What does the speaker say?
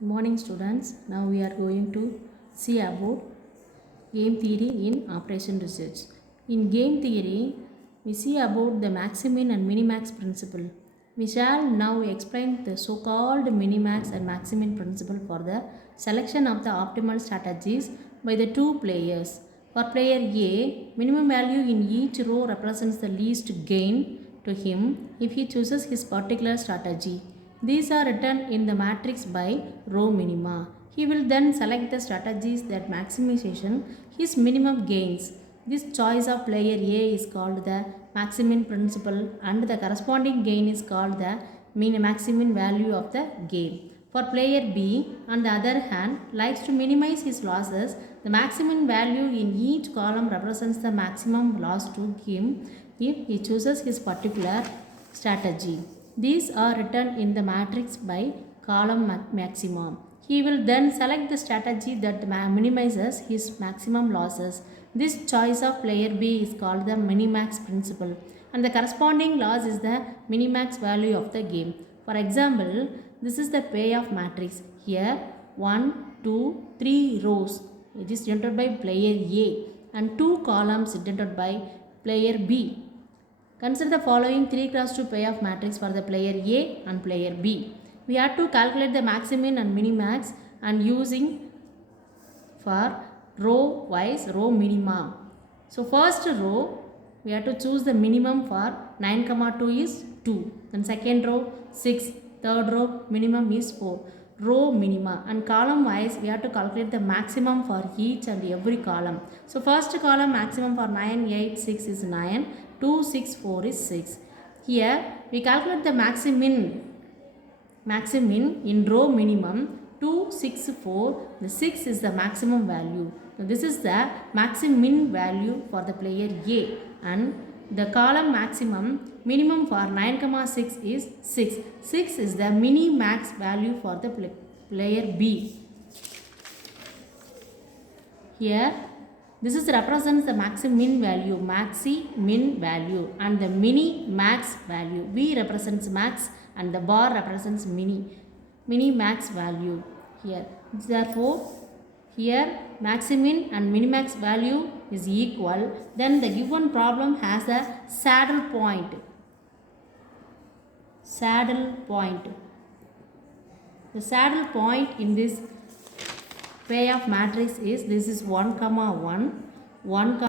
Morning students, now we are going to see about game theory in operation research. In game theory, we see about the Maximin and Minimax principle. We shall now explain the so-called Minimax and Maximin principle for the selection of the optimal strategies by the two players. For player A, minimum value in each row represents the least gain to him if he chooses his particular strategy. These are written in the matrix by row minima. He will then select the strategies that maximization his minimum gains. This choice of player A is called the Maximin principle and the corresponding gain is called the Maximin value of the game. For player B, on the other hand, likes to minimize his losses. The maximum value in each column represents the maximum loss to him if he chooses his particular strategy. These are written in the matrix by column maximum. He will then select the strategy that minimizes his maximum losses. This choice of player B is called the Minimax principle and the corresponding loss is the Minimax value of the game. For example, this is the payoff matrix. Here 1, 2, 3 rows. It is denoted by player A and 2 columns denoted by player B. Consider the following 3x2 payoff matrix for the player A and player B. We have to calculate the maximin and minimax and using for row wise row minima. So first row we have to choose the minimum for 9, 2 is 2. Then second row 6. Third row minimum is 4. Row minima and column wise we have to calculate the maximum for each and every column. So first column maximum for 9, 8, 6 is 9. 2, 6, 4 is 6. Here we calculate the maximin in row minimum 2, 6, 4. The 6 is the maximum value. So this is the maximin value for the player A and the column maximum minimum for 9, 6 is 6. 6 is the mini max value for the player B. Here this is represents the maximin value, maxi-min value and the mini-max value. V represents max and the bar represents mini-max value here. Therefore, here maximin and minimax value is equal. Then the given problem has a saddle point. The saddle point in this payoff matrix is this is 1, 1, 1,